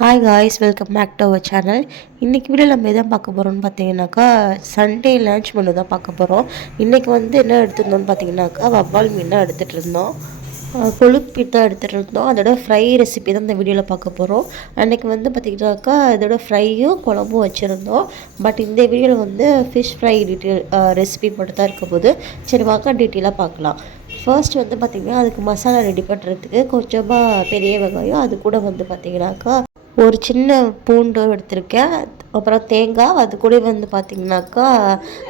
Hi guys, welcome back to our channel. இன்றைக்கி video நம்ம எதை பார்க்க போகிறோம்னு பார்த்தீங்கன்னாக்கா சண்டே லன்ச் மெனு தான் பார்க்க போகிறோம். இன்றைக்கி வந்து என்ன எடுத்துருந்தோம்னு பார்த்தீங்கன்னாக்கா வவ்வால் மீன் தான் எடுத்துகிட்டு இருந்தோம். கொழுப்பு தான் எடுத்துகிட்டு இருந்தோம். அதோட ஃப்ரை ரெசிபி தான் இந்த வீடியோவில் பார்க்க போகிறோம். அன்றைக்கி வந்து பார்த்திங்கனாக்கா இதோட ஃப்ரையும் குழம்பும் வச்சுருந்தோம். பட் இந்த வீடியோவில் வந்து ஃபிஷ் ஃப்ரை டீட்டெயில் ரெசிபி மட்டும் தான் இருக்க போது. சரி வாங்க டீட்டெயிலாக பார்க்கலாம். ஃபர்ஸ்ட் வந்து பார்த்திங்கன்னா அதுக்கு மசாலா ரெடி பண்ணுறதுக்கு கொஞ்சமாக பெரிய வெங்காயம், அது கூட வந்து பார்த்திங்கனாக்கா ஒரு சின்ன பூண்டு எடுத்திருக்கேன். அப்புறம் தேங்காய், அது கூட வந்து பார்த்திங்கனாக்கா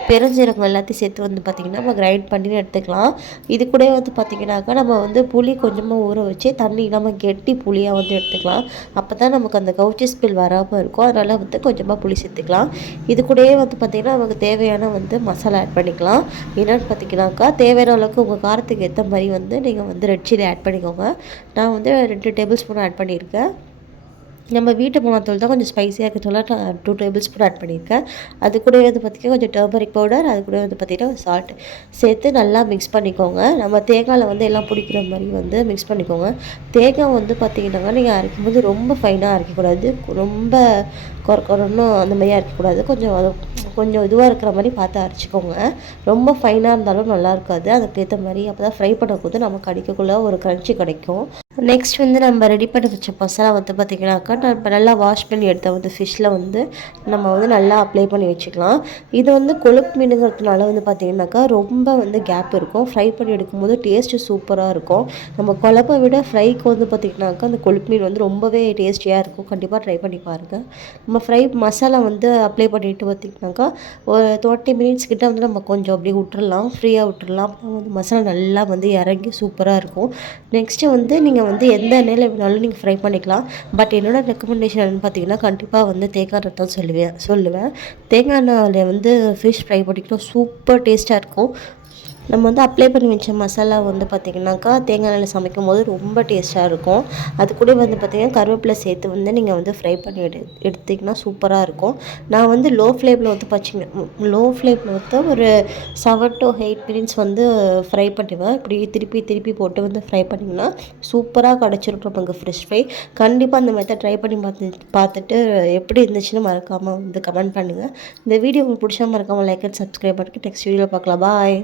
பெருஞ்சீரகம் எல்லாத்தையும் சேர்த்து வந்து பார்த்திங்கன்னா நம்ம கிரைண்ட் பண்ணி எடுத்துக்கலாம். இது கூட வந்து பார்த்திங்கனாக்கா நம்ம வந்து புளி கொஞ்சமாக ஊற வச்சு தண்ணி இல்லாமல் கெட்டி புளியாக வந்து எடுத்துக்கலாம். அப்போ தான் நமக்கு அந்த கவுச்சி ஸ்மெல் வராமல் இருக்கும். அதனால் வந்து கொஞ்சமாக புளி சேர்த்துக்கலாம். இது கூடயே வந்து பார்த்திங்கன்னா நமக்கு தேவையான வந்து மசாலா ஆட் பண்ணிக்கலாம். என்னென்னு பார்த்திங்கனாக்கா தேவையான அளவுக்கு உங்கள் காரத்துக்கு ஏற்ற மாதிரி வந்து நீங்கள் வந்து ரெட் சில்லி ஆட் பண்ணிக்கோங்க. நான் வந்து 2 டேபிள் ஸ்பூன் ஆட் பண்ணியிருக்கேன். நம்ம வீட்டு மிளகாத்தூள் தான் கொஞ்சம் ஸ்பைஸியாக இருக்கிறதால நான் 2 டேபிள் ஸ்பூன் ஆட் பண்ணியிருக்கேன். அது கூட வந்து பார்த்திங்கன்னா கொஞ்சம் டர்மரிக் பவுடர், அது கூட வந்து பார்த்திங்கன்னா சால்ட் சேர்த்து நல்லா மிக்ஸ் பண்ணிக்கோங்க. நம்ம தேங்காயில் வந்து எல்லாம் பிடிக்கிற மாதிரி வந்து மிக்ஸ் பண்ணிக்கோங்க. தேங்காய் வந்து பார்த்திங்கன்னாங்க நீங்கள் அரைக்கும்போது ரொம்ப ஃபைனாக அரைக்கக்கூடாது, ரொம்ப குறன்னு அந்த மாதிரியாக அரைக்கக்கூடாது. கொஞ்சம் இதுவாக இருக்கிற மாதிரி பார்த்து அரைச்சிக்கோங்க. ரொம்ப ஃபைனாக இருந்தாலும் நல்லா இருக்காது. அதுக்கேற்ற மாதிரி அப்போ தான் ஃப்ரை பண்ணும்போது நமக்கு அடிக்கக்குள்ளே ஒரு கிரன்ச்சி கிடைக்கும். நெக்ஸ்ட் வந்து நம்ம ரெடி பண்ணி வச்ச மசாலா வந்து பார்த்திங்கனாக்கா நம்ம நல்லா வாஷ் பண்ணி எடுத்த வந்து ஃபிஷ்ஷில் வந்து நம்ம வந்து நல்லா அப்ளை பண்ணி வச்சுக்கலாம். இது வந்து கொழுப்பு மீனுங்கிறதுனால வந்து பார்த்திங்கனாக்கா ரொம்ப வந்து கேப் இருக்கும். ஃப்ரை பண்ணி எடுக்கும்போது டேஸ்ட்டு சூப்பராக இருக்கும். நம்ம குழம்பை விட ஃப்ரைக்கு வந்து பார்த்திங்கனாக்கா அந்த கொழுப்பு மீன் வந்து ரொம்பவே டேஸ்டியாக இருக்கும். கண்டிப்பாக ட்ரை பண்ணி பாருங்கள். நம்ம ஃப்ரை மசாலா வந்து அப்ளை பண்ணிவிட்டு பார்த்திங்கனாக்கா ஒரு 20 மினிட்ஸ் கிட்ட வந்து நம்ம கொஞ்சம் அப்படியே விட்டுறலாம், ஃப்ரீயாக விட்டுறலாம். அப்போ வந்து மசாலா நல்லா வந்து இறங்கி சூப்பராக இருக்கும். நெக்ஸ்ட்டு வந்து நீங்கள் வந்து எந்த எண்ணெயில் வேணாலும் நீங்கள் ஃப்ரை பண்ணிக்கலாம். பட் என்னோடய ரெக்கமெண்டேஷன் என்னென்னு பார்த்தீங்கன்னா கண்டிப்பாக வந்து தேங்காய் எண்ணெய் தான் சொல்லுவேன். தேங்காய் எண்ணெயில் வந்து ஃபிஷ் ஃப்ரை பண்ணிக்கணும், சூப்பர் டேஸ்ட்டாக இருக்கும். நம்ம வந்து அப்ளை பண்ணி வச்ச மசாலா வந்து பார்த்திங்கனாக்கா தேங்காய் எண்ணெயில் சமைக்கும் போது ரொம்ப டேஸ்ட்டாக இருக்கும். அது கூட வந்து பார்த்திங்கன்னா கருவேப்பிலை சேர்த்து வந்து நீங்கள் வந்து ஃப்ரை பண்ணி எடுத்திங்கன்னா சூப்பராக இருக்கும். நான் வந்து லோ ஃப்ளேமில் வந்து ஒரு 7 to 8 மினிட்ஸ் வந்து ஃப்ரை பண்ணுவேன். இப்படி திருப்பி போட்டு வந்து ஃப்ரை பண்ணிங்கன்னா சூப்பராக கிடச்சிரும் நமக்கு ஃபிஷ் ஃப்ரை. கண்டிப்பாக அந்த மெத்தட் ட்ரை பண்ணி பார்த்துட்டு எப்படி இருந்துச்சுன்னு மறக்காமல் வந்து கமெண்ட் பண்ணுங்கள். இந்த வீடியோ உங்களுக்கு பிடிச்சா மறக்காமல் லைக் அண்ட் சப்ஸ்கிரைப் பண்ணிட்டு நெக்ஸ்ட் வீடியோவில் பார்க்கலாம். பாய்.